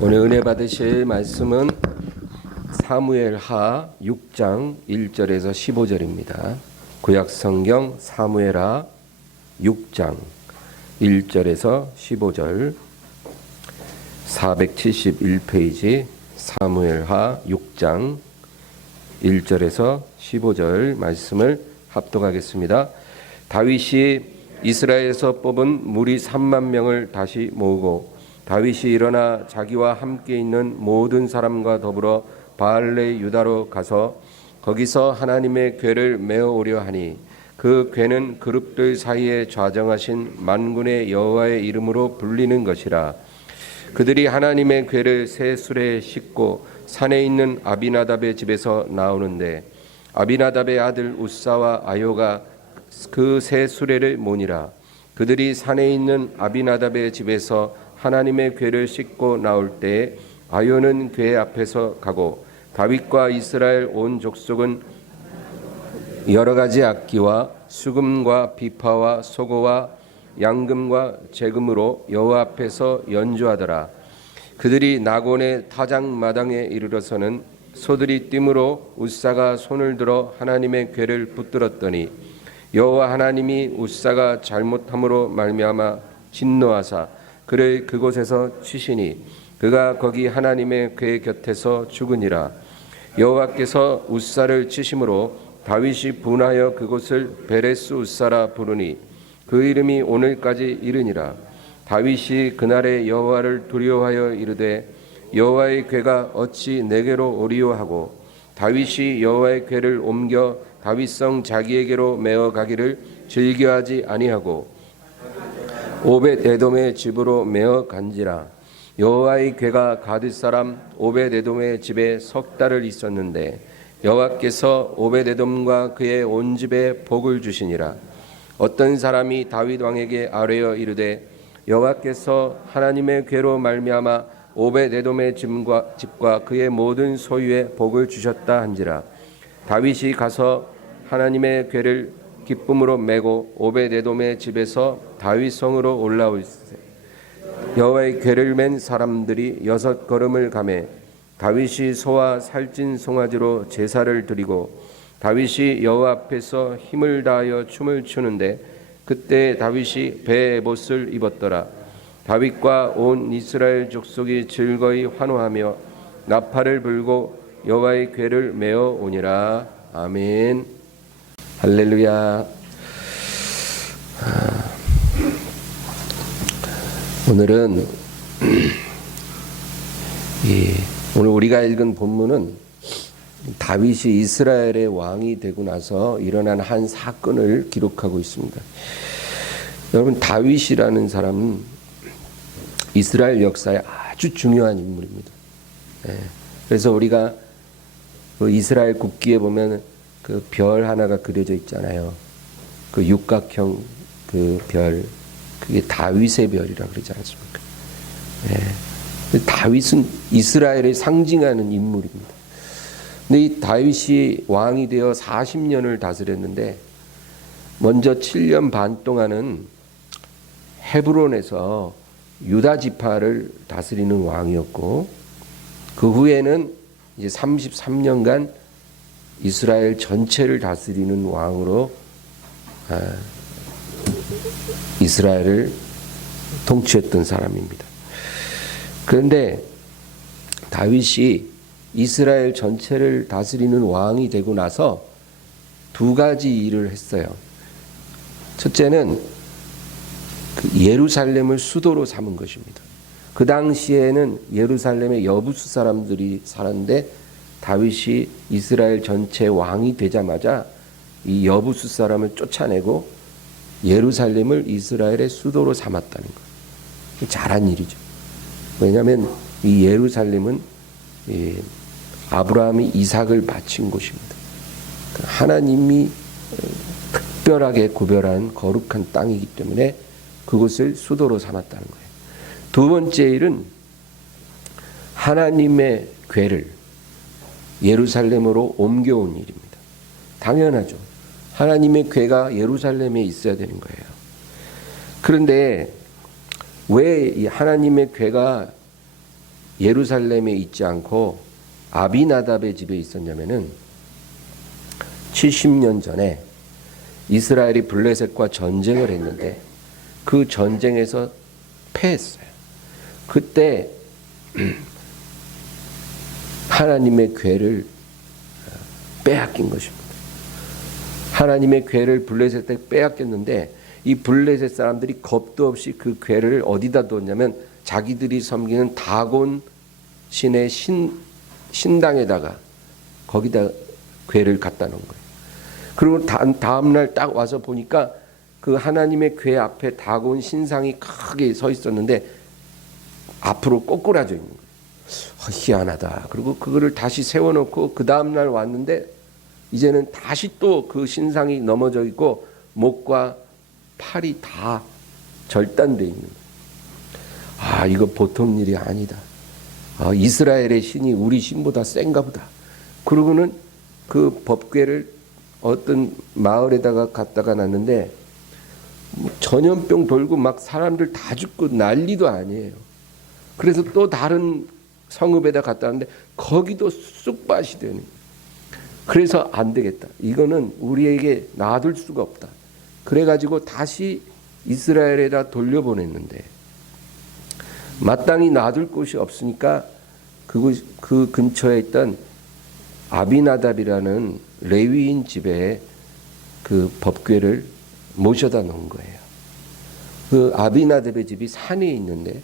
오늘 은혜 받으실 말씀은 사무엘하 6장 1절에서 15절입니다. 구약성경 사무엘하 6장 1절에서 15절 471페이지 사무엘하 6장 1절에서 15절 말씀을 합독하겠습니다. 다윗이 이스라엘에서 뽑은 무리 3만 명을 다시 모으고 다윗이 일어나 자기와 함께 있는 모든 사람과 더불어 바알레 유다로 가서 거기서 하나님의 궤를 메어 오려 하니 그 궤는 그룹들 사이에 좌정하신 만군의 여호와의 이름으로 불리는 것이라. 그들이 하나님의 궤를 새 수레에 싣고 산에 있는 아비나답의 집에서 나오는데 아비나답의 아들 우사와 아요가 그 새 수레를 모니라. 그들이 산에 있는 아비나답의 집에서 하나님의 궤를 싣고 나올 때에 아요는 궤 앞에서 가고 다윗과 이스라엘 온 족속은 여러 가지 악기와 수금과 비파와 소고와 양금과 재금으로 여호와 앞에서 연주하더라. 그들이 나곤의 타작마당에 이르러서는 소들이 띠므로 우사가 손을 들어 하나님의 궤를 붙들었더니 여호와 하나님이 우사가 잘못함으로 말미암아 진노하사 그를 그곳에서 치시니 그가 거기 하나님의 궤 곁에서 죽으니라. 여호와께서 우사를 치심으로 다윗이 분하여 그곳을 베레스 우사라 부르니 그 이름이 오늘까지 이르니라. 다윗이 그날에 여호와를 두려워하여 이르되 여호와의 궤가 어찌 내게로 오리요 하고 다윗이 여호와의 궤를 옮겨 다윗성 자기에게로 메어 가기를 즐겨하지 아니하고 오벳에돔의 집으로 메어 간지라. 여호와의 궤가 가드 사람 오벳에돔의 집에 석 달을 있었는데 여호와께서 오벳에돔과 그의 온 집에 복을 주시니라. 어떤 사람이 다윗 왕에게 아뢰어 이르되 여호와께서 하나님의 궤로 말미암아 오벳에돔의 집과 그의 모든 소유에 복을 주셨다 한지라. 다윗이 가서 하나님의 궤를 기쁨으로 메고 오벳에돔의 집에서 다윗 성으로 올라올세. 여호와의 궤를 맨 사람들이 6걸음을 가매 다윗이 소와 살찐 송아지로 제사를 드리고 다윗이 여호와 앞에서 힘을 다하여 춤을 추는데 그때 다윗이 베옷을 입었더라. 다윗과 온 이스라엘 족속이 즐거이 환호하며 나팔을 불고 여호와의 궤를 메어 오니라. 아멘. 할렐루야. 오늘은 오늘 우리가 읽은 본문은 다윗이 이스라엘의 왕이 되고 나서 일어난 한 사건을 기록하고 있습니다. 여러분, 다윗이라는 사람은 이스라엘 역사에 아주 중요한 인물입니다. 그래서 우리가 그 이스라엘 국기에 보면 그 별 하나가 그려져 있잖아요. 그 육각형 그 별, 그게 다윗의 별이라 그러지 않습니까? 다윗은 이스라엘을 상징하는 인물입니다. 근데 이 다윗이 왕이 되어 40년을 다스렸는데 먼저 7년 반 동안은 헤브론에서 유다 지파를 다스리는 왕이었고 그 후에는 이제 33년간 이스라엘 전체를 다스리는 왕으로 이스라엘을 통치했던 사람입니다. 그런데 다윗이 이스라엘 전체를 다스리는 왕이 되고 나서 두 가지 일을 했어요. 첫째는 예루살렘을 수도로 삼은 것입니다. 그 당시에는 예루살렘에 여부수 사람들이 살았는데 다윗이 이스라엘 전체 왕이 되자마자 이 여부수 사람을 쫓아내고 예루살렘을 이스라엘의 수도로 삼았다는 거예요. 잘한 일이죠. 왜냐하면 이 예루살렘은 아브라함이 이삭을 바친 곳입니다. 하나님이 특별하게 구별한 거룩한 땅이기 때문에 그곳을 수도로 삼았다는 거예요. 두 번째 일은 하나님의 궤를 예루살렘으로 옮겨온 일입니다. 당연하죠. 하나님의 궤가 예루살렘에 있어야 되는 거예요. 그런데 왜 이 하나님의 궤가 예루살렘에 있지 않고 아비나답의 집에 있었냐면은 70년 전에 이스라엘이 블레셋과 전쟁을 했는데 그 전쟁에서 패했어요. 그때 하나님의 궤를 빼앗긴 것입니다. 하나님의 궤를 블레셋에 빼앗겼는데 이 블레셋 사람들이 겁도 없이 그 궤를 어디다 뒀냐면 자기들이 섬기는 다곤 신의 신당에다가 거기다 궤를 갖다 놓은 거예요. 그리고 다음 날 딱 와서 보니까 그 하나님의 궤 앞에 다곤 신상이 크게 서 있었는데 앞으로 꼬꾸라져 있는 거예요. 희한하다. 그리고 그거를 다시 세워놓고 그 다음 날 왔는데 이제는 다시 또 그 신상이 넘어져 있고 목과 팔이 다 절단되어 있는 거예요. 이거 보통 일이 아니다. 이스라엘의 신이 우리 신보다 센가 보다. 그러고는 그 법궤를 어떤 마을에다가 갖다가 놨는데 전염병 돌고 막 사람들 다 죽고 난리도 아니에요. 그래서 또 다른 성읍에다 갖다 놨는데 거기도 쑥밭이 되는 거예요. 그래서 안 되겠다. 이거는 우리에게 놔둘 수가 없다. 그래가지고 다시 이스라엘에다 돌려보냈는데 마땅히 놔둘 곳이 없으니까 그 근처에 있던 아비나답이라는 레위인 집에 그 법궤를 모셔다 놓은 거예요. 그 아비나답의 집이 산에 있는데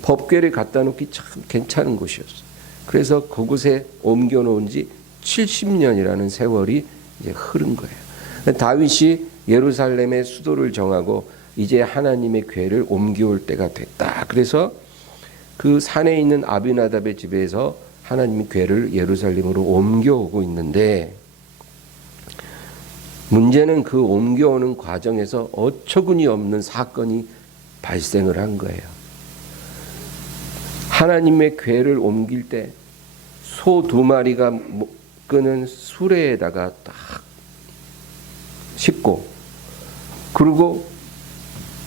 법궤를 갖다 놓기 참 괜찮은 곳이었어요. 그래서 그곳에 옮겨 놓은 지 70년이라는 세월이 이제 흐른 거예요. 다윗이 예루살렘의 수도를 정하고 이제 하나님의 궤를 옮겨올 때가 됐다. 그래서 그 산에 있는 아비나답의 집에서 하나님의 궤를 예루살렘으로 옮겨오고 있는데 문제는 그 옮겨오는 과정에서 어처구니 없는 사건이 발생을 한 거예요. 하나님의 궤를 옮길 때 소 2마리가 끄는 수레에다가 딱 싣고 그리고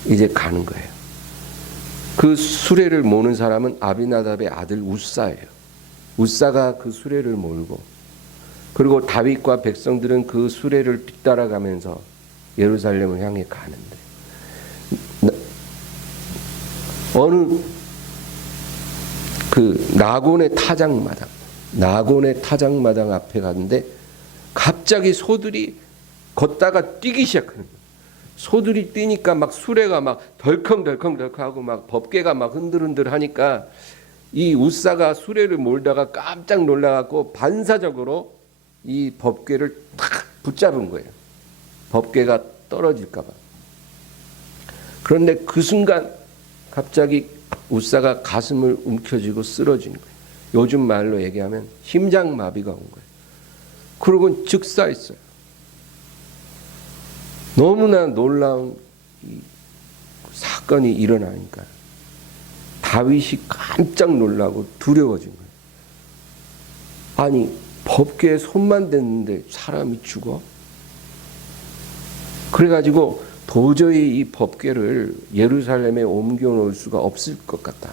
이제 가는 거예요. 그 수레를 모는 사람은 아비나답의 아들 우사예요. 우사가 그 수레를 몰고 그리고 다윗과 백성들은 그 수레를 뒤따라가면서 예루살렘을 향해 가는데 어느 그 나곤의 타작마당 앞에 갔는데 갑자기 소들이 걷다가 뛰기 시작하는 거예요. 소들이 뛰니까 막 수레가 막 덜컹덜컹하고 막 법궤가 막 흔들흔들 하니까 이 우사가 수레를 몰다가 깜짝 놀라갖고 반사적으로 이 법궤를 탁 붙잡은 거예요. 법궤가 떨어질까 봐. 그런데 그 순간 갑자기 우사가 가슴을 움켜쥐고 쓰러진 거예요. 요즘 말로 얘기하면 심장마비가 온 거예요. 그러고 즉사했어요. 너무나 놀라운 이 사건이 일어나니까 다윗이 깜짝 놀라고 두려워진 거예요. 아니 법궤에 손만 댔는데 사람이 죽어? 그래가지고 도저히 이 법궤를 예루살렘에 옮겨놓을 수가 없을 것 같다.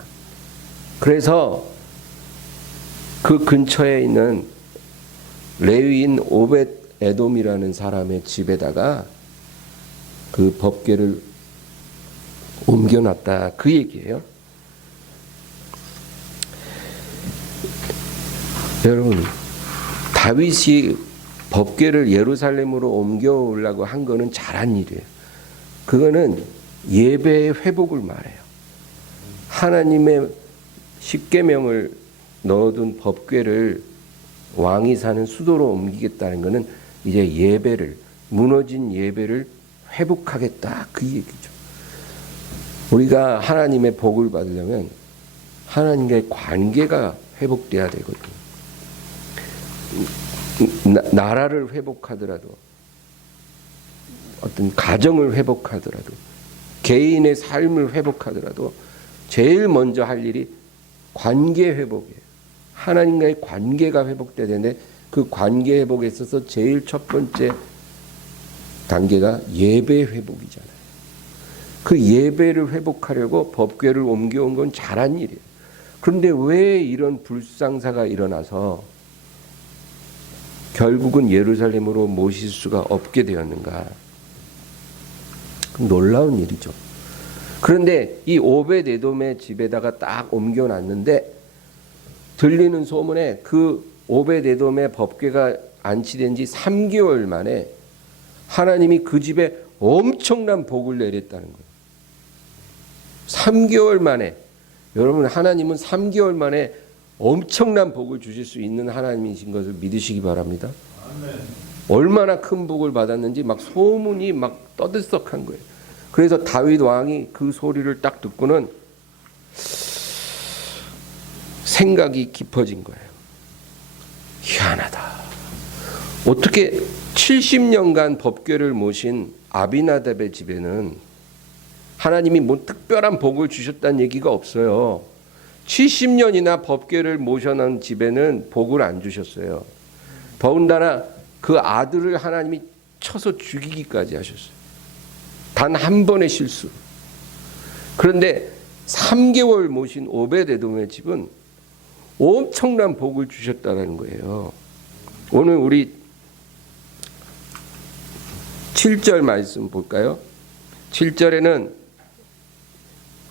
그래서 그 근처에 있는 레위인 오벳 에돔이라는 사람의 집에다가 그 법궤를 옮겨놨다. 그 얘기예요. 여러분, 다윗이 법궤를 예루살렘으로 옮겨오려고 한 거는 잘한 일이에요. 그거는 예배의 회복을 말해요. 하나님의 십계명을 넣어둔 법궤를 왕이 사는 수도로 옮기겠다는 것은 이제 예배를, 무너진 예배를 회복하겠다. 그 얘기죠. 우리가 하나님의 복을 받으려면 하나님과의 관계가 회복돼야 되거든요. 나라를 회복하더라도 어떤 가정을 회복하더라도 개인의 삶을 회복하더라도 제일 먼저 할 일이 관계 회복이에요. 하나님과의 관계가 회복돼야 되는데 그 관계 회복에 있어서 제일 첫 번째 단계가 예배 회복이잖아요. 그 예배를 회복하려고 법궤를 옮겨온 건 잘한 일이에요. 그런데 왜 이런 불상사가 일어나서 결국은 예루살렘으로 모실 수가 없게 되었는가? 놀라운 일이죠. 그런데 이 오벳에돔의 집에다가 딱 옮겨놨는데 들리는 소문에 그 오벳에돔의 법궤가 안치된 지 3개월 만에 하나님이 그 집에 엄청난 복을 내렸다는 거예요. 3개월 만에. 여러분, 하나님은 3개월 만에 엄청난 복을 주실 수 있는 하나님이신 것을 믿으시기 바랍니다. 아멘. 얼마나 큰 복을 받았는지 막 소문이 막 떠들썩한 거예요. 그래서 다윗 왕이 그 소리를 딱 듣고는 생각이 깊어진 거예요. 희한하다. 어떻게 70년간 법궤를 모신 아비나답의 집에는 하나님이 뭐 특별한 복을 주셨다는 얘기가 없어요. 70년이나 법궤를 모셔놓은 집에는 복을 안 주셨어요. 더군다나 그 아들을 하나님이 쳐서 죽이기까지 하셨어요. 단 한 번의 실수. 그런데 3개월 모신 오벳에돔의 집은 엄청난 복을 주셨다는 거예요. 오늘 우리 7절 말씀 볼까요? 7절에는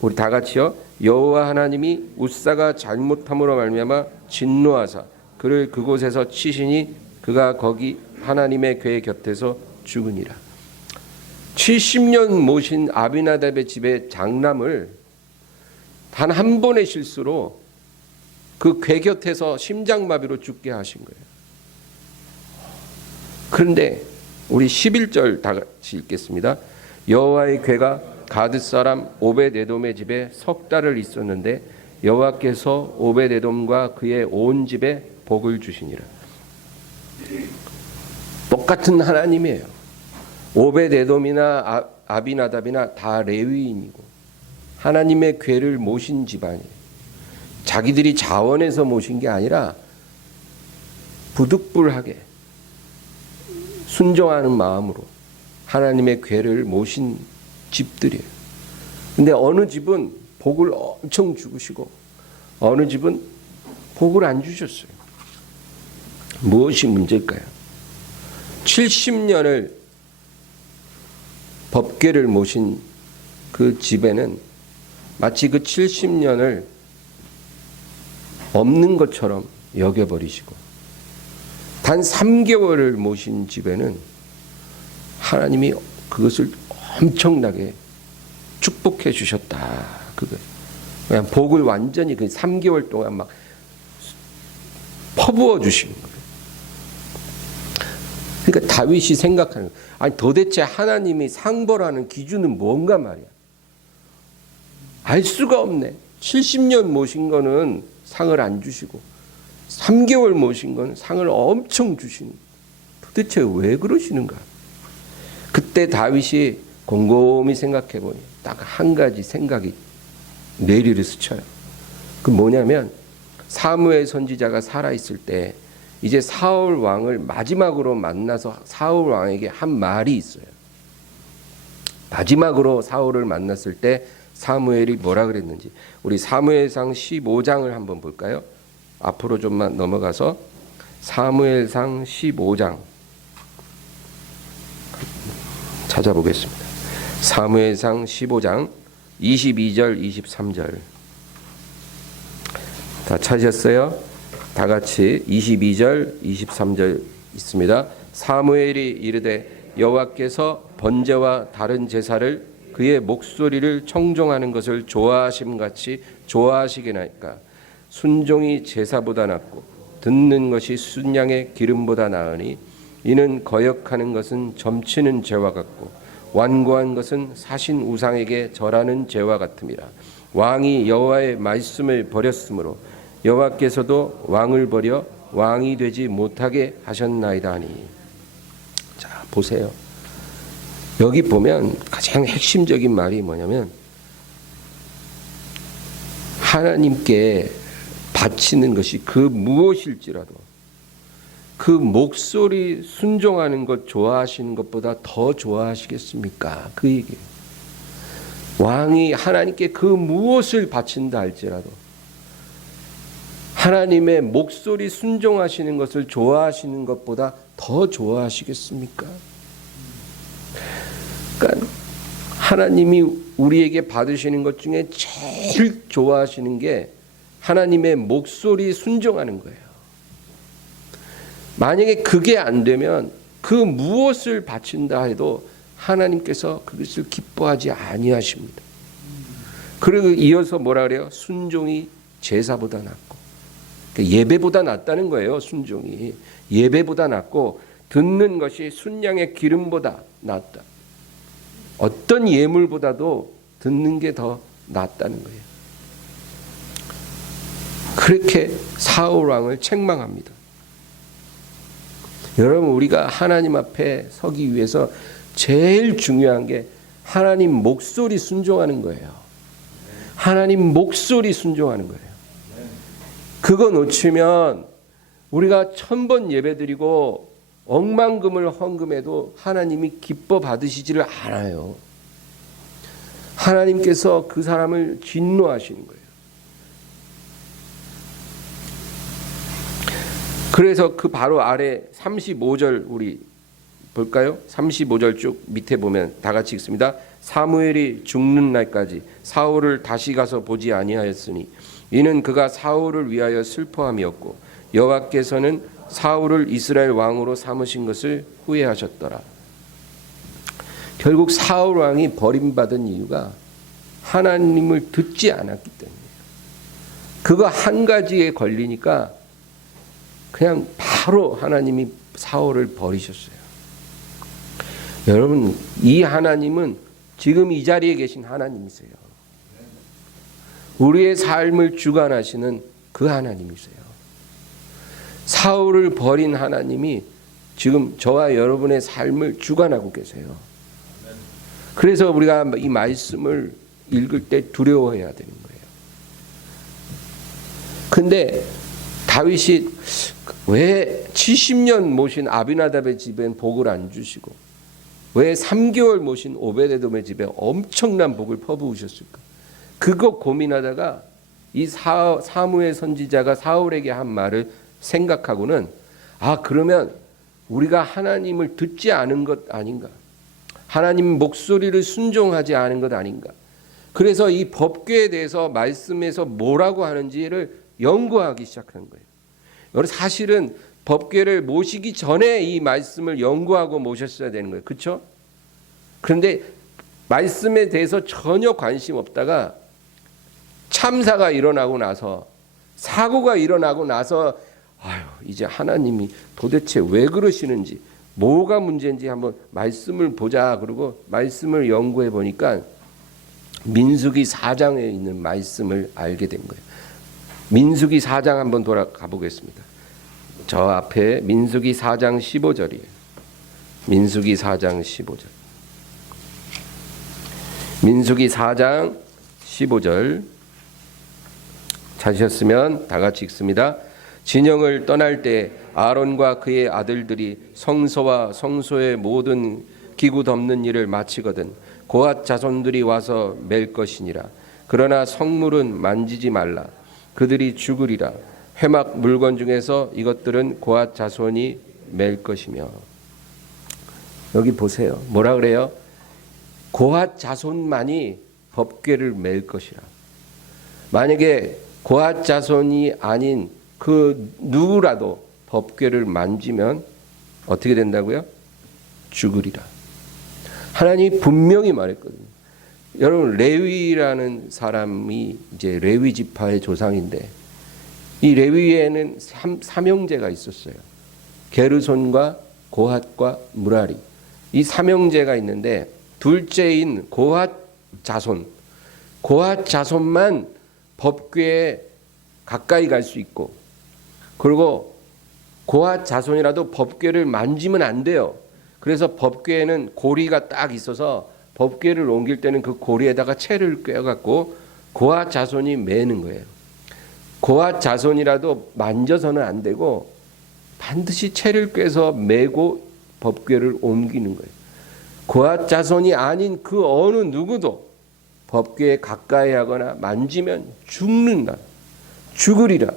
우리 다 같이요. 여호와 하나님이 웃사가 잘못함으로 말미암아 진노하사 그를 그곳에서 치시니 그가 거기 하나님의 궤 곁에서 죽으니라. 70년 모신 아비나답의 집의 장남을 단 한 번의 실수로 그 궤 곁에서 심장마비로 죽게 하신 거예요. 그런데 우리 11절 다 같이 읽겠습니다. 여호와의 궤가 가드 사람 오벳에돔의 집에 석 달을 있었는데 여호와께서 오벳에돔과 그의 온 집에 복을 주시니라. 똑같은 하나님이에요. 오벳에돔이나 아비나답이나 다 레위인이고 하나님의 궤를 모신 집안이에요. 자기들이 자원해서 모신 게 아니라 부득불하게 순종하는 마음으로 하나님의 궤를 모신 집들이에요. 근데 어느 집은 복을 엄청 주시고 어느 집은 복을 안 주셨어요. 무엇이 문제일까요? 70년을 법궤를 모신 그 집에는 마치 그 70년을 없는 것처럼 여겨버리시고 단 3개월을 모신 집에는 하나님이 그것을 엄청나게 축복해 주셨다. 그거 그냥 복을 완전히 그 3개월 동안 막 퍼부어 주신 거예요. 그러니까 다윗이 생각하는 거예요. 아니 도대체 하나님이 상벌하는 기준은 뭔가 말이야. 알 수가 없네. 70년 모신 거는 상을 안 주시고 3개월 모신 건 상을 엄청 주시는. 도대체 왜 그러시는가? 그때 다윗이 곰곰이 생각해 보니 딱 한 가지 생각이 뇌리를 스쳐요. 그 뭐냐면 사무엘 선지자가 살아 있을 때 이제 사울 왕을 마지막으로 만나서 사울 왕에게 한 말이 있어요. 마지막으로 사울을 만났을 때 사무엘이 뭐라 그랬는지 우리 사무엘상 15장을 한번 볼까요? 앞으로 좀만 넘어가서 사무엘상 15장 찾아보겠습니다. 사무엘상 15장 22절 23절 다 찾으셨어요? 다 같이 22절 23절 있습니다. 사무엘이 이르되 여호와께서 번제와 다른 제사를 그의 목소리를 청종하는 것을 좋아하심같이 좋아하시게나이까. 순종이 제사보다 낫고 듣는 것이 순양의 기름보다 나으니 이는 거역하는 것은 점치는 죄와 같고 완고한 것은 사신 우상에게 절하는 죄와 같음이라. 왕이 여호와의 말씀을 버렸으므로 여호와께서도 왕을 버려 왕이 되지 못하게 하셨나이다 하니. 자 보세요. 여기 보면 가장 핵심적인 말이 뭐냐면 하나님께 바치는 것이 그 무엇일지라도 그 목소리 순종하는 것 좋아하시는 것보다 더 좋아하시겠습니까? 그 얘기예요. 왕이 하나님께 그 무엇을 바친다 할지라도 하나님의 목소리 순종하시는 것을 좋아하시는 것보다 더 좋아하시겠습니까? 그러니까 하나님이 우리에게 받으시는 것 중에 제일 좋아하시는 게 하나님의 목소리 순종하는 거예요. 만약에 그게 안 되면 그 무엇을 바친다 해도 하나님께서 그것을 기뻐하지 아니하십니다. 그리고 이어서 뭐라 그래요? 순종이 제사보다 낫고, 그러니까 예배보다 낫다는 거예요. 순종이 예배보다 낫고 듣는 것이 순양의 기름보다 낫다. 어떤 예물보다도 듣는 게 더 낫다는 거예요. 그렇게 사울 왕을 책망합니다. 여러분, 우리가 하나님 앞에 서기 위해서 제일 중요한 게 하나님 목소리 순종하는 거예요. 하나님 목소리 순종하는 거예요. 그거 놓치면 우리가 1000번 예배드리고 억만금을 헌금해도 하나님이 기뻐 받으시지를 않아요. 하나님께서 그 사람을 진노하시는 거예요. 그래서 그 바로 아래 35절 우리 볼까요? 35절 쭉 밑에 보면 다 같이 읽습니다. 사무엘이 죽는 날까지 사울을 다시 가서 보지 아니하였으니 이는 그가 사울을 위하여 슬퍼함이었고 여호와께서는 사울을 이스라엘 왕으로 삼으신 것을 후회하셨더라. 결국 사울 왕이 버림받은 이유가 하나님을 듣지 않았기 때문이에요. 그거 한 가지에 걸리니까 그냥 바로 하나님이 사울을 버리셨어요. 여러분, 이 하나님은 지금 이 자리에 계신 하나님이세요. 우리의 삶을 주관하시는 그 하나님이세요. 사울을 버린 하나님이 지금 저와 여러분의 삶을 주관하고 계세요. 그래서 우리가 이 말씀을 읽을 때 두려워해야 되는 거예요. 근데 다윗이 왜 70년 모신 아비나답의 집엔 복을 안 주시고 왜 3개월 모신 오베데돔의 집에 엄청난 복을 퍼부으셨을까? 그거 고민하다가 이 사무엘 선지자가 사울에게 한 말을 생각하고는 그러면 우리가 하나님을 듣지 않은 것 아닌가? 하나님 목소리를 순종하지 않은 것 아닌가? 그래서 이 법궤에 대해서 말씀에서 뭐라고 하는지를 연구하기 시작한 거예요. 여러분, 사실은 법궤를 모시기 전에 이 말씀을 연구하고 모셨어야 되는 거예요. 그렇죠? 그런데 말씀에 대해서 전혀 관심 없다가 참사가 일어나고 나서, 사고가 일어나고 나서 이제 하나님이 도대체 왜 그러시는지, 뭐가 문제인지 한번 말씀을 보자. 그러고 말씀을 연구해 보니까 민수기 4장에 있는 말씀을 알게 된 거예요. 민수기 4장 한번 돌아가 보겠습니다. 저 앞에 민수기 4장 15절이에요. 민수기 4장 15절. 민수기 4장 15절 찾으셨으면 다 같이 읽습니다. 진영을 떠날 때 아론과 그의 아들들이 성소와 성소의 모든 기구 덮는 일을 마치거든 고앗 자손들이 와서 맬 것이니라. 그러나 성물은 만지지 말라. 그들이 죽으리라. 회막 물건 중에서 이것들은 고앗 자손이 맬 것이며. 여기 보세요. 뭐라 그래요? 고앗 자손만이 법궤를 맬 것이라. 만약에 고앗 자손이 아닌 그 누구라도 법궤를 만지면 어떻게 된다고요? 죽으리라. 하나님이 분명히 말했거든요. 여러분, 레위라는 사람이 이제 레위 지파의 조상인데 이 레위에는 삼형제가 있었어요. 게르손과 고핫과 무라리. 이 삼형제가 있는데 둘째인 고핫 자손만 법궤에 가까이 갈 수 있고, 그리고 고핫 자손이라도 법궤를 만지면 안 돼요. 그래서 법궤에는 고리가 딱 있어서 법궤를 옮길 때는 그 고리에다가 채를 꿰어갖고 고핫 자손이 매는 거예요. 고핫 자손이라도 만져서는 안 되고 반드시 채를 꿰서 매고 법궤를 옮기는 거예요. 고핫 자손이 아닌 그 어느 누구도 법궤에 가까이 하거나 만지면 죽는다. 죽으리라.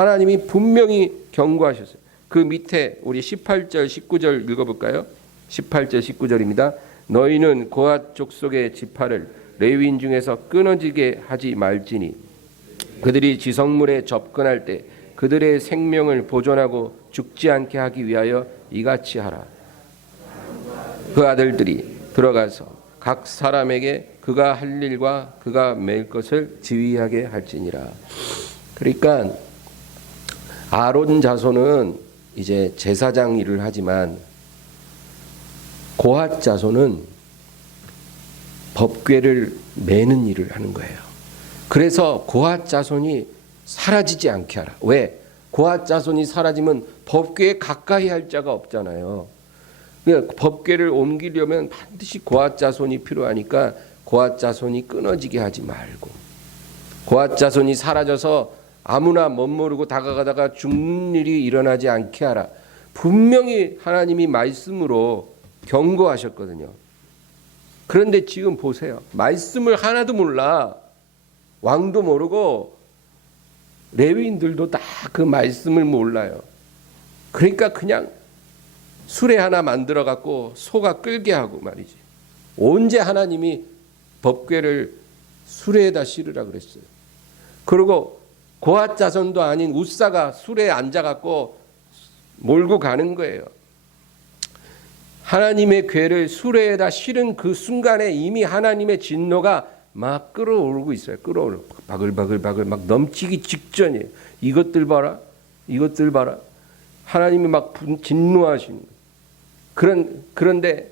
하나님이 분명히 경고하셨어요. 그 밑에 우리 18절 19절 읽어볼까요? 18절 19절입니다. 너희는 고핫 족속의 지파를 레위인 중에서 끊어지게 하지 말지니 그들이 지성물에 접근할 때 그들의 생명을 보존하고 죽지 않게 하기 위하여 이같이 하라. 그 아들들이 들어가서 각 사람에게 그가 할 일과 그가 매일 것을 지휘하게 할지니라. 그러니까 아론 자손은 이제 제사장 일을 하지만 고핫 자손은 법궤를 매는 일을 하는 거예요. 그래서 고핫 자손이 사라지지 않게 하라. 왜? 고핫 자손이 사라지면 법궤에 가까이 할 자가 없잖아요. 그러니까 법궤를 옮기려면 반드시 고핫 자손이 필요하니까 고핫 자손이 끊어지게 하지 말고, 고핫 자손이 사라져서 아무나 멋모르고 다가가다가 죽는 일이 일어나지 않게 하라. 분명히 하나님이 말씀으로 경고하셨거든요. 그런데 지금 보세요. 말씀을 하나도 몰라. 왕도 모르고 레위인들도 다 그 말씀을 몰라요. 그러니까 그냥 수레 하나 만들어 갖고 소가 끌게 하고 말이지. 언제 하나님이 법궤를 수레에다 실으라 그랬어요. 그리고 고핫 자손도 아닌 웃사가 수레에 앉아 갖고 몰고 가는 거예요. 하나님의 궤를 수레에다 실은 그 순간에 이미 하나님의 진노가 막 끌어오르고 있어요. 끌어오르고 바글바글 막 넘치기 직전이에요. 이것들 봐라, 이것들 봐라. 하나님이 막 진노하시는 그런데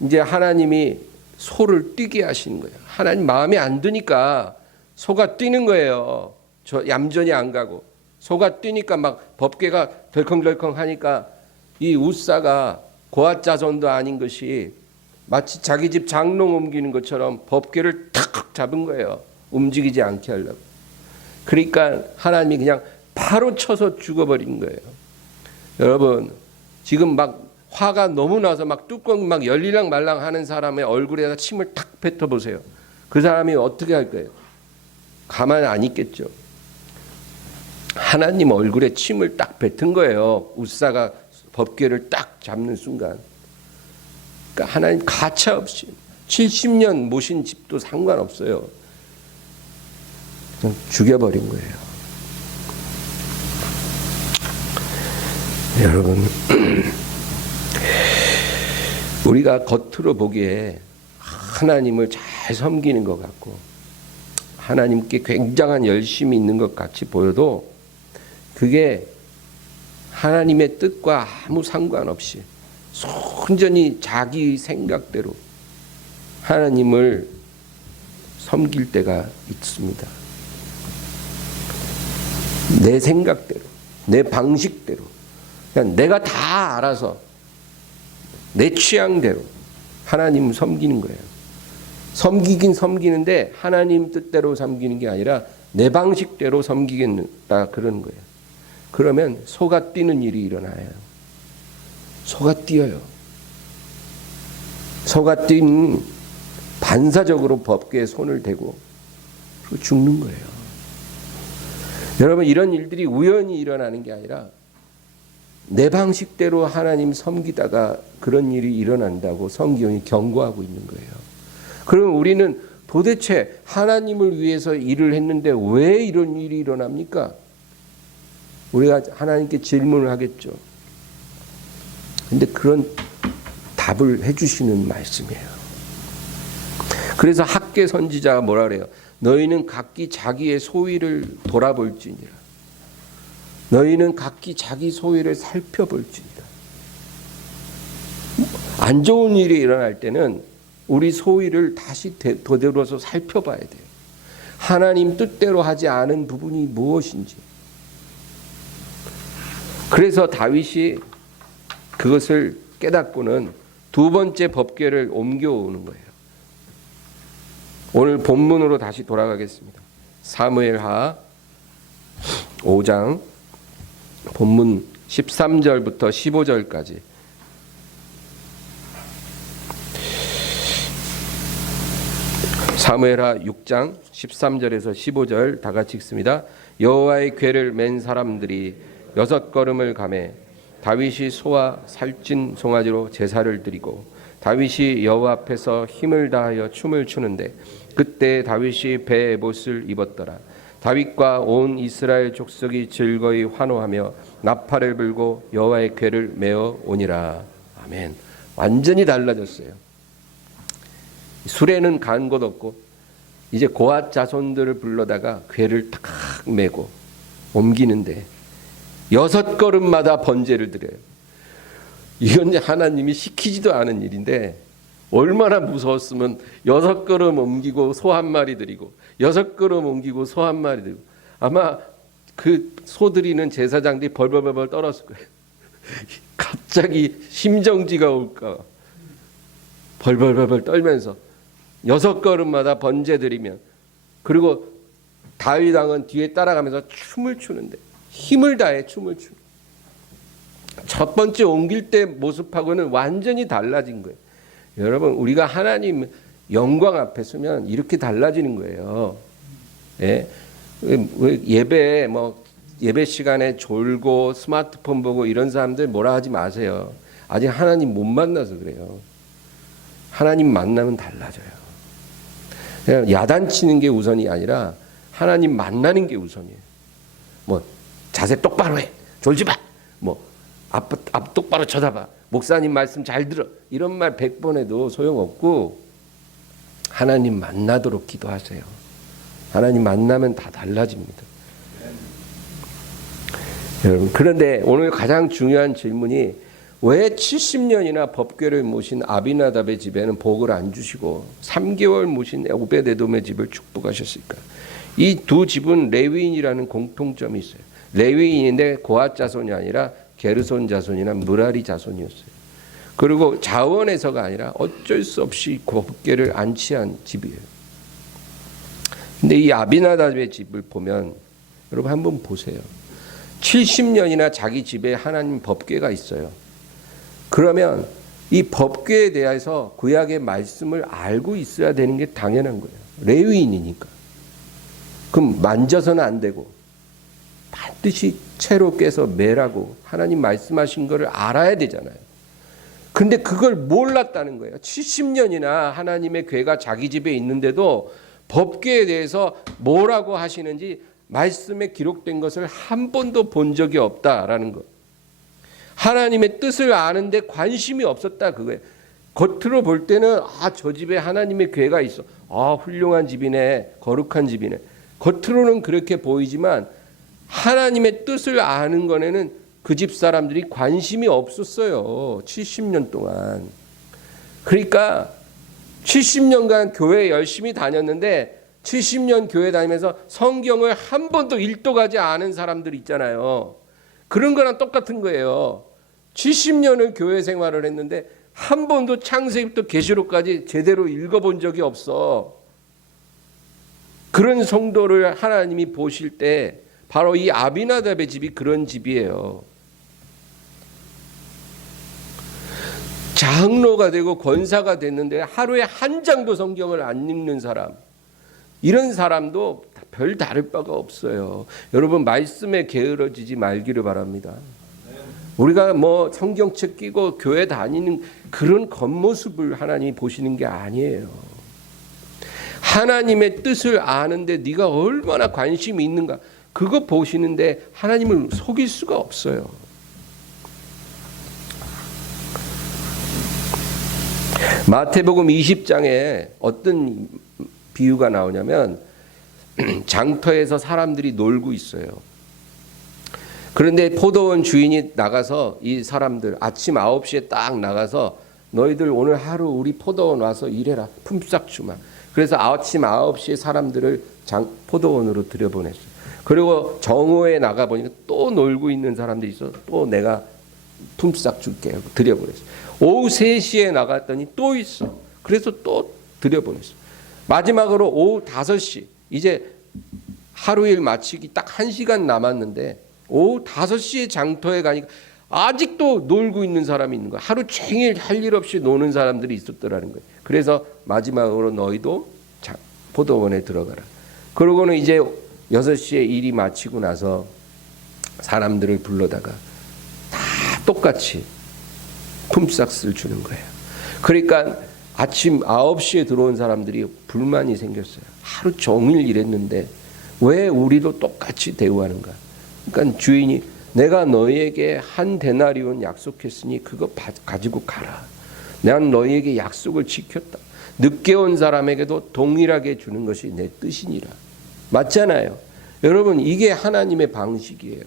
이제 하나님이 소를 뛰게 하시는 거예요. 하나님 마음에 안 드니까 소가 뛰는 거예요. 저 얌전히 안 가고 소가 뛰니까 막 법궤가 덜컹덜컹 하니까 이 웃사가 고핫 자손도 아닌 것이 마치 자기 집 장롱 옮기는 것처럼 법궤를 탁 잡은 거예요. 움직이지 않게 하려고. 그러니까 하나님이 그냥 바로 쳐서 죽어버린 거예요. 여러분 지금 막 화가 너무 나서 막 뚜껑 막 열리랑 말랑 하는 사람의 얼굴에다 침을 탁 뱉어보세요. 그 사람이 어떻게 할 거예요? 가만히 안 있겠죠. 하나님 얼굴에 침을 딱 뱉은 거예요. 웃사가 법궤를 딱 잡는 순간. 그러니까 하나님 가차없이 70년 모신 집도 상관없어요. 그냥 죽여버린 거예요. 여러분 우리가 겉으로 보기에 하나님을 잘 섬기는 것 같고 하나님께 굉장한 열심이 있는 것 같이 보여도 그게 하나님의 뜻과 아무 상관없이 순전히 자기 생각대로 하나님을 섬길 때가 있습니다. 내 생각대로, 내 방식대로, 그냥 내가 다 알아서 내 취향대로 하나님 섬기는 거예요. 섬기긴 섬기는데 하나님 뜻대로 섬기는 게 아니라 내 방식대로 섬기겠다 그러는 거예요. 그러면 소가 뛰는 일이 일어나요. 소가 뛰어요. 소가 뛰는 반사적으로 법궤에 손을 대고 그리고 죽는 거예요. 여러분 이런 일들이 우연히 일어나는 게 아니라 내 방식대로 하나님 섬기다가 그런 일이 일어난다고 성경이 경고하고 있는 거예요. 그럼 우리는 도대체 하나님을 위해서 일을 했는데 왜 이런 일이 일어납니까? 우리가 하나님께 질문을 하겠죠. 근데 그런 답을 해주시는 말씀이에요. 그래서 학개 선지자가 뭐라 그래요? 너희는 각기 자기의 소위를 돌아볼지니라. 너희는 각기 자기 소위를 살펴볼지니라. 안 좋은 일이 일어날 때는 우리 소위를 다시 되돌아서 살펴봐야 돼요. 하나님 뜻대로 하지 않은 부분이 무엇인지. 그래서 다윗이 그것을 깨닫고는 두 번째 법궤를 옮겨오는 거예요. 오늘 본문으로 다시 돌아가겠습니다. 사무엘하 5장 본문 13절부터 15절까지. 사무엘하 6장 13절에서 15절 다 같이 읽습니다. 여호와의 궤를 맨 사람들이 6걸음을 가매 다윗이 소와 살찐 송아지로 제사를 드리고 다윗이 여호와 앞에서 힘을 다하여 춤을 추는데 그때 다윗이 배 에봇을 입었더라. 다윗과 온 이스라엘 족속이 즐거이 환호하며 나팔을 불고 여호와의 궤를 메어 오니라. 아멘. 완전히 달라졌어요. 수레는 간 곳 없고 이제 고앗 자손들을 불러다가 궤를 탁 메고 옮기는데 6걸음마다 번제를 드려요. 이건 하나님이 시키지도 않은 일인데 얼마나 무서웠으면 6걸음 옮기고 소 한 마리 드리고 6걸음 옮기고 소 한 마리 드리고 아마 그 소 드리는 제사장들이 벌벌벌 떨었을 거예요. 갑자기 심정지가 올까 벌벌벌 떨면서 6걸음마다 번제 드리면 그리고 다윗 왕은 뒤에 따라가면서 춤을 추는데 힘을 다해 춤을 추는 첫 번째 옮길 때 모습하고는 완전히 달라진 거예요. 여러분 우리가 하나님 영광 앞에 서면 이렇게 달라지는 거예요. 예? 예배 예배 시간에 졸고 스마트폰 보고 이런 사람들 뭐라 하지 마세요. 아직 하나님 못 만나서 그래요. 하나님 만나면 달라져요. 그냥 야단치는 게 우선이 아니라 하나님 만나는 게 우선이에요. 뭐 자세 똑바로 해. 졸지 마. 뭐 앞 똑바로 쳐다봐. 목사님 말씀 잘 들어. 이런 말 100번 해도 소용없고 하나님 만나도록 기도하세요. 하나님 만나면 다 달라집니다. 여러분 그런데 오늘 가장 중요한 질문이 왜 70년이나 법궤를 모신 아비나답의 집에는 복을 안 주시고 3개월 모신 오베데돔의 집을 축복하셨을까? 이 두 집은 레위인이라는 공통점이 있어요. 레위인인데 고앗 자손이 아니라 게르손 자손이나 므라리 자손이었어요. 그리고 자원에서가 아니라 어쩔 수 없이 법궤를 안치한 집이에요. 근데 이 아비나답의 집을 보면 여러분 한번 보세요. 70년이나 자기 집에 하나님 법궤가 있어요. 그러면 이 법궤에 대해서 구약의 말씀을 알고 있어야 되는 게 당연한 거예요. 레위인이니까. 그럼 만져서는 안 되고 반드시 채로 깨서 매라고 하나님 말씀하신 거를 알아야 되잖아요. 근데 그걸 몰랐다는 거예요. 70년이나 하나님의 궤가 자기 집에 있는데도 법궤에 대해서 뭐라고 하시는지 말씀에 기록된 것을 한 번도 본 적이 없다라는 것. 하나님의 뜻을 아는데 관심이 없었다 그거예요. 겉으로 볼 때는 저 집에 하나님의 궤가 있어. 훌륭한 집이네. 거룩한 집이네. 겉으로는 그렇게 보이지만 하나님의 뜻을 아는 것에는 그 집 사람들이 관심이 없었어요. 70년 동안. 그러니까 70년간 교회 열심히 다녔는데 70년 교회 다니면서 성경을 한 번도 읽어가지 않은 사람들 있잖아요. 그런 거랑 똑같은 거예요. 70년을 교회 생활을 했는데 한 번도 창세기부터 계시록까지 제대로 읽어본 적이 없어. 그런 성도를 하나님이 보실 때 바로 이 아비나답의 집이 그런 집이에요. 장로가 되고 권사가 됐는데 하루에 한 장도 성경을 안 읽는 사람, 이런 사람도 별 다를 바가 없어요. 여러분 말씀에 게으러지지 말기를 바랍니다. 우리가 뭐 성경책 끼고 교회 다니는 그런 겉모습을 하나님이 보시는 게 아니에요. 하나님의 뜻을 아는데 네가 얼마나 관심이 있는가, 그거 보시는데 하나님을 속일 수가 없어요. 마태복음 20장에 어떤 비유가 나오냐면 장터에서 사람들이 놀고 있어요. 그런데 포도원 주인이 나가서 이 사람들 아침 9시에 딱 나가서 너희들 오늘 하루 우리 포도원 와서 일해라. 품삯 주마. 그래서 아침 9시에 사람들을 포도원으로 들여보냈어요. 그리고 정오에 나가보니까 또 놀고 있는 사람들이 있어. 또 내가 품삯 줄게 하고 들여보냈어요. 오후 3시에 나갔더니 또 있어. 그래서 또 들여보냈어요. 마지막으로 오후 5시, 이제 하루 일 마치기 딱 1시간 남았는데 오후 5시에 장터에 가니까 아직도 놀고 있는 사람이 있는 거야. 하루 종일 할 일 없이 노는 사람들이 있었더라는 거예요. 그래서 마지막으로 너희도 포도원에 들어가라. 그러고는 이제 6시에 일이 마치고 나서 사람들을 불러다가 다 똑같이 품삯을 주는 거예요. 그러니까 아침 9시에 들어온 사람들이 불만이 생겼어요. 하루 종일 일했는데 왜 우리도 똑같이 대우하는가? 그러니까 주인이 내가 너희에게 한 데나리온 약속했으니 그거 가지고 가라. 내가 너희에게 약속을 지켰다. 늦게 온 사람에게도 동일하게 주는 것이 내 뜻이니라. 맞잖아요. 여러분, 이게 하나님의 방식이에요.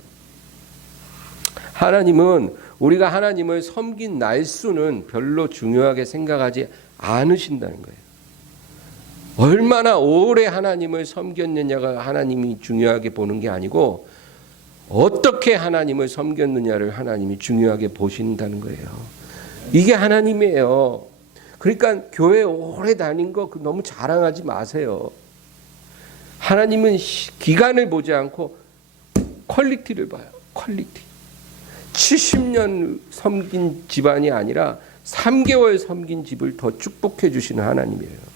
하나님은 우리가 하나님을 섬긴 날수는 별로 중요하게 생각하지 않으신다는 거예요. 얼마나 오래 하나님을 섬겼느냐가 하나님이 중요하게 보는 게 아니고 어떻게 하나님을 섬겼느냐를 하나님이 중요하게 보신다는 거예요. 이게 하나님이에요. 그러니까 교회 오래 다닌 거 너무 자랑하지 마세요. 하나님은 기간을 보지 않고 퀄리티를 봐요. 퀄리티. 70년 섬긴 집안이 아니라 3개월 섬긴 집을 더 축복해 주시는 하나님이에요.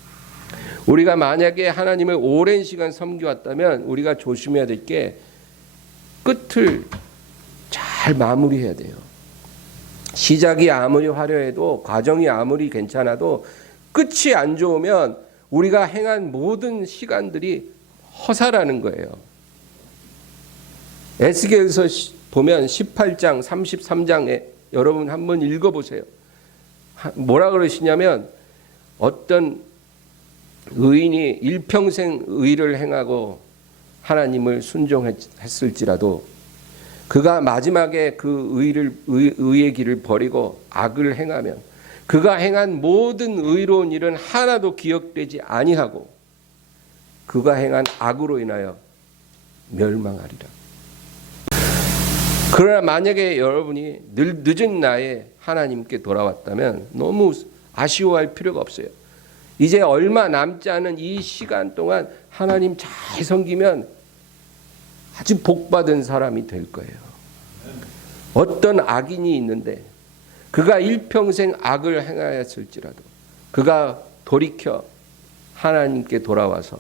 우리가 만약에 하나님을 오랜 시간 섬겨왔다면 우리가 조심해야 될 게 끝을 잘 마무리해야 돼요. 시작이 아무리 화려해도 과정이 아무리 괜찮아도 끝이 안 좋으면 우리가 행한 모든 시간들이 허사라는 거예요. 에스겔서 보면 18장 33장에 여러분 한번 읽어보세요. 뭐라 그러시냐면 어떤 의인이 일평생 의를 행하고 하나님을 순종했을지라도 그가 마지막에 그 의의 길을 버리고 악을 행하면 그가 행한 모든 의로운 일은 하나도 기억되지 아니하고 그가 행한 악으로 인하여 멸망하리라. 그러나 만약에 여러분이 늦은 나이에 하나님께 돌아왔다면 너무 아쉬워할 필요가 없어요. 이제 얼마 남지 않은 이 시간 동안 하나님 잘 섬기면 아주 복받은 사람이 될 거예요. 어떤 악인이 있는데 그가 일평생 악을 행하였을지라도 그가 돌이켜 하나님께 돌아와서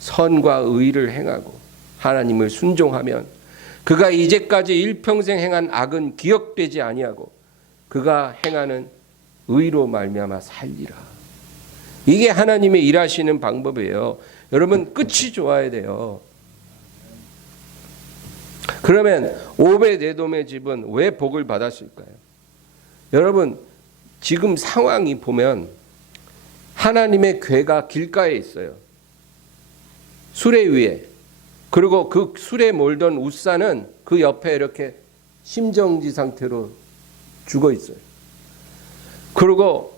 선과 의를 행하고 하나님을 순종하면 그가 이제까지 일평생 행한 악은 기억되지 아니하고 그가 행하는 의로 말미암아 살리라. 이게 하나님의 일하시는 방법이에요. 여러분, 끝이 좋아야 돼요. 그러면 오벳에돔의 집은 왜 복을 받았을까요? 여러분, 지금 상황이 보면 하나님의 궤가 길가에 있어요. 수레 위에. 그리고 그 수레에 몰던 웃사는 그 옆에 이렇게 심정지 상태로 죽어 있어요. 그리고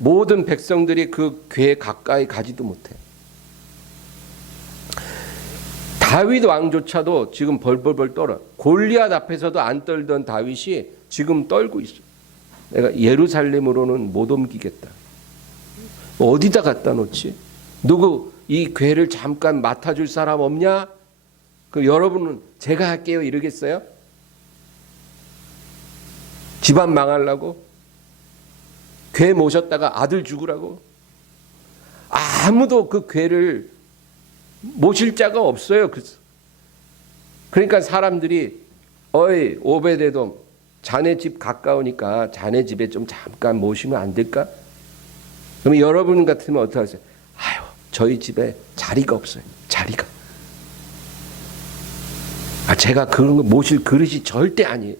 모든 백성들이 그 궤에 가까이 가지도 못해. 다윗 왕조차도 지금 벌벌벌 떨어. 골리앗 앞에서도 안 떨던 다윗이 지금 떨고 있어. 내가 예루살렘으로는 못 옮기겠다. 어디다 갖다 놓지? 누구 이 궤를 잠깐 맡아줄 사람 없냐? 그 여러분은 제가 할게요 이러겠어요? 집안 망하려고? 궤 모셨다가 아들 죽으라고? 아무도 그 궤를 모실 자가 없어요. 그러니까 사람들이 어이 오벳에돔 자네 집 가까우니까 자네 집에 좀 잠깐 모시면 안 될까? 그러면 여러분 같으면 어떻게 하세요? 아유 저희 집에 자리가 없어요. 자리가. 제가 그런 거 모실 그릇이 절대 아니에요.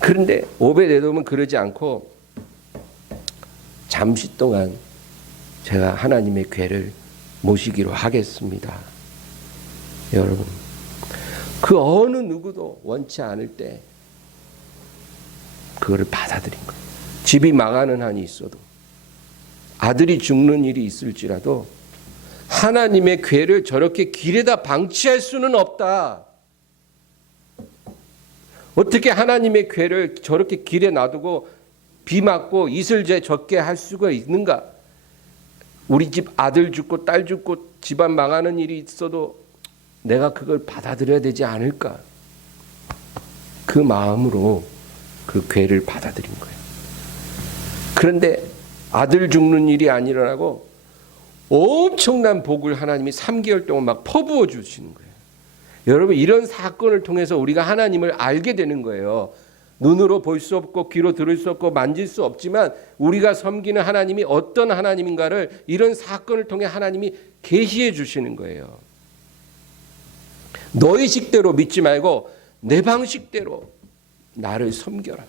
그런데 오벳에돔은 그러지 않고 잠시 동안 제가 하나님의 궤를 모시기로 하겠습니다. 여러분, 그 어느 누구도 원치 않을 때 그거를 받아들인 거예요. 집이 망하는 한이 있어도 아들이 죽는 일이 있을지라도 하나님의 궤를 저렇게 길에다 방치할 수는 없다. 어떻게 하나님의 궤를 저렇게 길에 놔두고 비 맞고 이슬제 적게 할 수가 있는가? 우리 집 아들 죽고 딸 죽고 집안 망하는 일이 있어도 내가 그걸 받아들여야 되지 않을까? 그 마음으로 그 궤를 받아들인 거예요. 그런데 아들 죽는 일이 안 일어나고 엄청난 복을 하나님이 3개월 동안 막 퍼부어 주시는 거예요. 여러분, 이런 사건을 통해서 우리가 하나님을 알게 되는 거예요. 눈으로 볼 수 없고 귀로 들을 수 없고 만질 수 없지만 우리가 섬기는 하나님이 어떤 하나님인가를 이런 사건을 통해 하나님이 계시해 주시는 거예요. 너희 식대로 믿지 말고 내 방식대로 나를 섬겨라.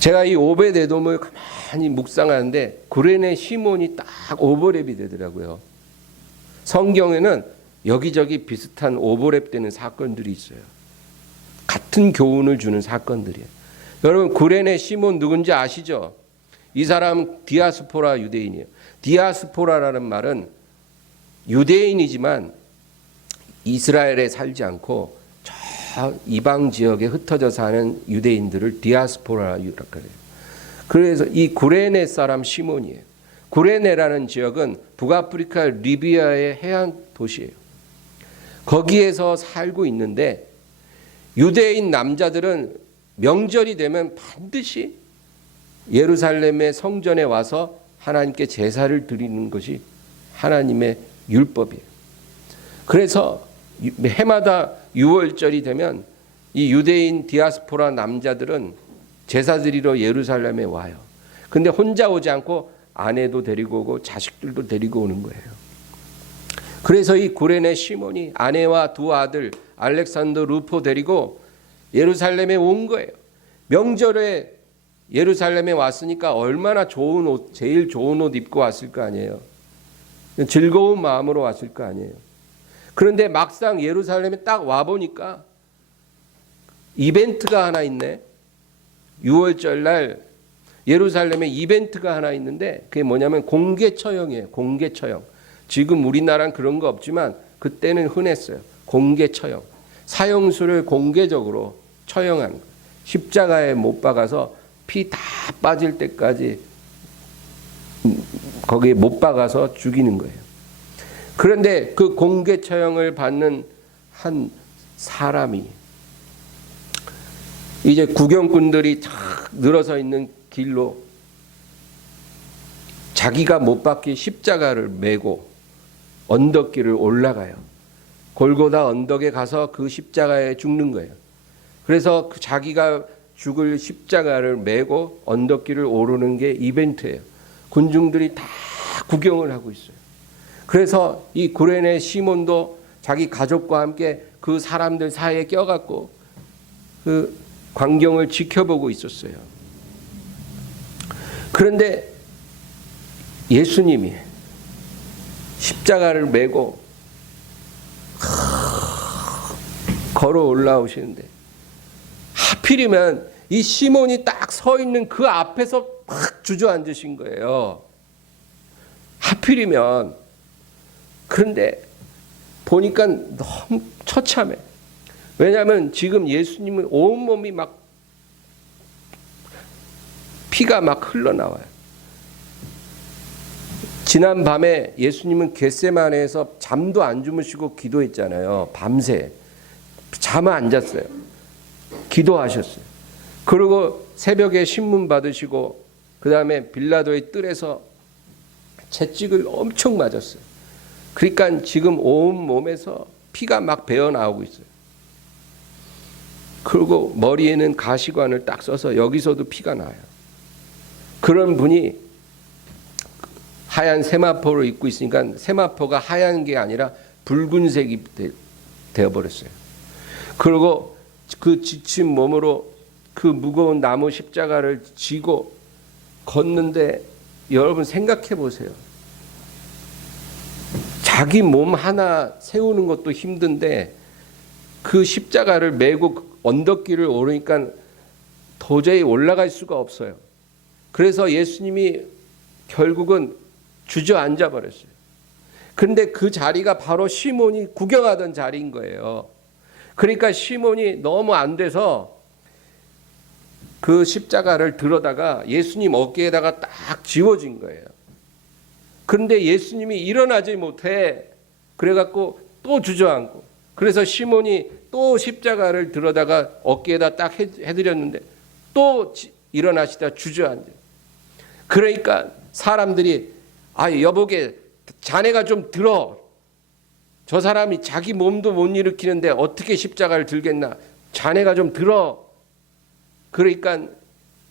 제가 이 오벳에돔을 가만히 묵상하는데 구레네 시몬이 딱 오버랩이 되더라고요. 성경에는 여기저기 비슷한 오버랩 되는 사건들이 있어요. 같은 교훈을 주는 사건들이에요. 여러분, 구레네 시몬 누군지 아시죠? 이 사람은 디아스포라 유대인이에요. 디아스포라라는 말은 유대인이지만 이스라엘에 살지 않고 저 이방 지역에 흩어져 사는 유대인들을 디아스포라라고 해요. 그래서 이 구레네 사람 시몬이에요. 구레네라는 지역은 북아프리카 리비아의 해안 도시예요. 거기에서 살고 있는데 유대인 남자들은 명절이 되면 반드시 예루살렘의 성전에 와서 하나님께 제사를 드리는 것이 하나님의 율법이에요. 그래서 해마다 6월절이 되면 이 유대인 디아스포라 남자들은 제사 드리러 예루살렘에 와요. 근데 혼자 오지 않고 아내도 데리고 오고 자식들도 데리고 오는 거예요. 그래서 이 구레네 시몬이 아내와 두 아들 알렉산더 루포 데리고 예루살렘에 온 거예요. 명절에 예루살렘에 왔으니까 얼마나 좋은 옷, 제일 좋은 옷 입고 왔을 거 아니에요. 즐거운 마음으로 왔을 거 아니에요. 그런데 막상 예루살렘에 딱 와보니까 이벤트가 하나 있네. 6월절 날 예루살렘에 이벤트가 하나 있는데 그게 뭐냐면 공개 처형이에요. 공개 처형. 지금 우리나라는 그런 거 없지만 그때는 흔했어요. 공개 처형. 사형수를 공개적으로 처형하는 거예요. 십자가에 못 박아서 피 다 빠질 때까지 거기에 못 박아서 죽이는 거예요. 그런데 그 공개 처형을 받는 한 사람이 이제 구경꾼들이 탁 늘어서 있는 길로 자기가 못 박힌 십자가를 메고 언덕길을 올라가요. 골고다 언덕에 가서 그 십자가에 죽는 거예요. 그래서 자기가 죽을 십자가를 메고 언덕길을 오르는 게 이벤트예요. 군중들이 다 구경을 하고 있어요. 그래서 이 구레네 시몬도 자기 가족과 함께 그 사람들 사이에 껴갖고 그 광경을 지켜보고 있었어요. 그런데 예수님이 십자가를 메고 걸어 올라오시는데 하필이면 이 시몬이 딱 서 있는 그 앞에서 막 주저앉으신 거예요. 하필이면. 그런데 보니까 너무 처참해. 왜냐하면 지금 예수님은 온몸이 막 피가 막 흘러나와요. 지난 밤에 예수님은 겟세마네에서 잠도 안 주무시고 기도했잖아요. 밤새 잠을 안 잤어요. 기도하셨어요. 그리고 새벽에 신문 받으시고 그 다음에 빌라도의 뜰에서 채찍을 엄청 맞았어요. 그러니까 지금 온 몸에서 피가 막 배어 나오고 있어요. 그리고 머리에는 가시관을 딱 써서 여기서도 피가 나요. 그런 분이 하얀 세마포를 입고 있으니까 세마포가 하얀 게 아니라 붉은색이 되어버렸어요. 그리고 그 지친 몸으로 그 무거운 나무 십자가를 지고 걷는데 여러분 생각해 보세요. 자기 몸 하나 세우는 것도 힘든데 그 십자가를 메고 언덕길을 오르니까 도저히 올라갈 수가 없어요. 그래서 예수님이 결국은 주저앉아 버렸어요. 그런데 그 자리가 바로 시몬이 구경하던 자리인 거예요. 그러니까 시몬이 너무 안 돼서 그 십자가를 들어다가 예수님 어깨에다가 딱 지워진 거예요. 그런데 예수님이 일어나지 못해. 그래갖고 또 주저앉고. 그래서 시몬이 또 십자가를 들어다가 어깨에다 딱 해드렸는데 또 일어나시다 주저앉아요. 그러니까 사람들이 여보게 자네가 좀 들어. 저 사람이 자기 몸도 못 일으키는데 어떻게 십자가를 들겠나. 자네가 좀 들어. 그러니까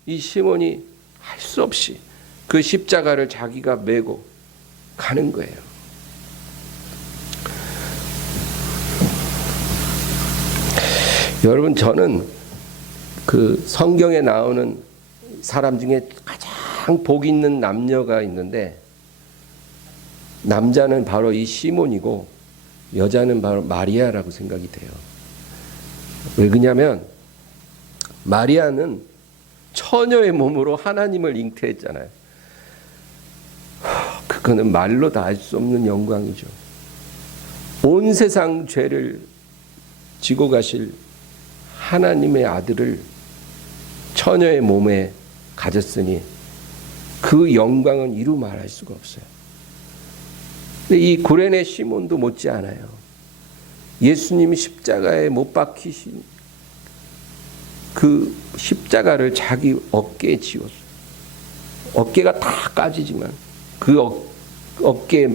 이 시몬이 할 수 없이 그 십자가를 자기가 메고 가는 거예요. 여러분, 저는 그 성경에 나오는 사람 중에 가장 복 있는 남녀가 있는데, 남자는 바로 이 시몬이고 여자는 바로 마리아라고 생각이 돼요. 왜 그러냐면 마리아는 처녀의 몸으로 하나님을 잉태했잖아요. 그거는 말로 다 알 수 없는 영광이죠. 온 세상 죄를 지고 가실 하나님의 아들을 처녀의 몸에 가졌으니 그 영광은 이루 말할 수가 없어요. 근데 이 구레네 시몬도 못지 않아요. 예수님이 십자가에 못 박히신 그 십자가를 자기 어깨에 지웠어요. 어깨가 다 까지지만 그 어깨에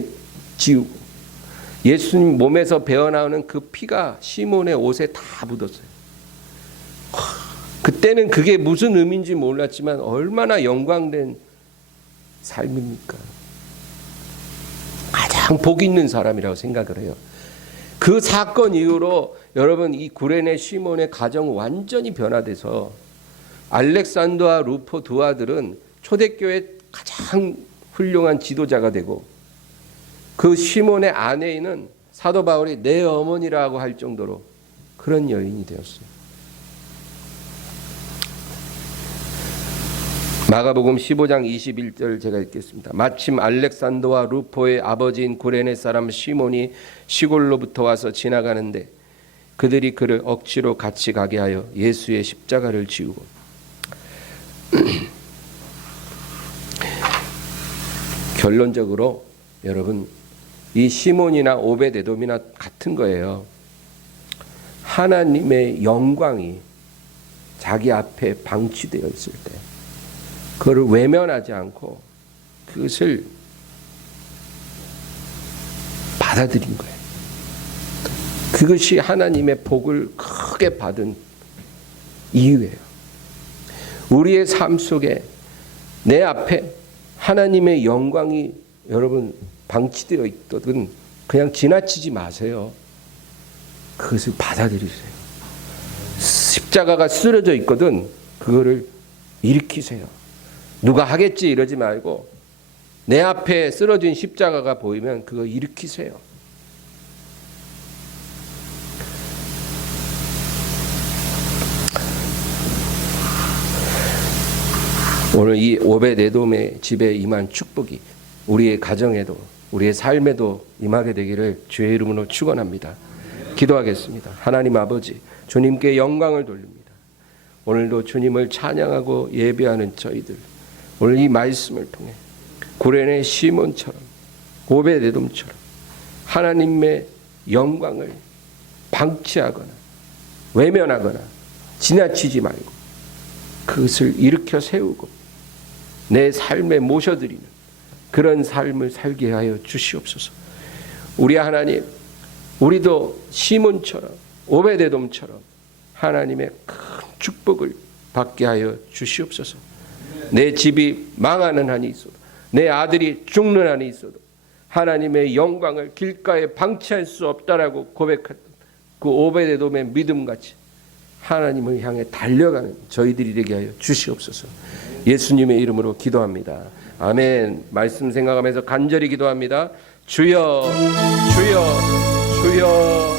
지우고 예수님 몸에서 배어나오는 그 피가 시몬의 옷에 다 묻었어요. 그때는 그게 무슨 의미인지 몰랐지만 얼마나 영광된 삶입니까? 가장 복 있는 사람이라고 생각을 해요. 그 사건 이후로 여러분, 이 구레네 시몬의 가정은 완전히 변화돼서 알렉산더와 루포 두 아들은 초대교회 가장 훌륭한 지도자가 되고, 그 시몬의 아내는 사도 바울이 내 어머니라고 할 정도로 그런 여인이 되었어요. 마가복음 15장 21절 제가 읽겠습니다. 마침 알렉산더와 루포의 아버지인 구레네 사람 시몬이 시골로부터 와서 지나가는데 그들이 그를 억지로 같이 가게 하여 예수의 십자가를 지우고. 결론적으로 여러분, 이 시몬이나 오베데돔이나 같은 거예요. 하나님의 영광이 자기 앞에 방치되어 있을 때 그걸 외면하지 않고 그것을 받아들인 거예요. 그것이 하나님의 복을 크게 받은 이유예요. 우리의 삶 속에 내 앞에 하나님의 영광이 여러분 방치되어 있거든 그냥 지나치지 마세요. 그것을 받아들이세요. 십자가가 쓰러져 있거든 그거를 일으키세요. 누가 하겠지 이러지 말고 내 앞에 쓰러진 십자가가 보이면 그거 일으키세요. 오늘 이 오벳에돔의 집에 임한 축복이 우리의 가정에도 우리의 삶에도 임하게 되기를 주의 이름으로 축원합니다. 기도하겠습니다. 하나님 아버지, 주님께 영광을 돌립니다. 오늘도 주님을 찬양하고 예배하는 저희들, 오늘 이 말씀을 통해 구레네 시몬처럼 오벳에돔처럼 하나님의 영광을 방치하거나 외면하거나 지나치지 말고 그것을 일으켜 세우고 내 삶에 모셔드리는 그런 삶을 살게 하여 주시옵소서. 우리 하나님, 우리도 시몬처럼 오벳에돔처럼 하나님의 큰 축복을 받게 하여 주시옵소서. 내 집이 망하는 한이 있어도 내 아들이 죽는 한이 있어도 하나님의 영광을 길가에 방치할 수 없다라고 고백했던 그 오벳에돔의 믿음같이 하나님을 향해 달려가는 저희들이 되게 하여 주시옵소서. 예수님의 이름으로 기도합니다. 아멘. 말씀 생각하면서 간절히 기도합니다. 주여, 주여, 주여.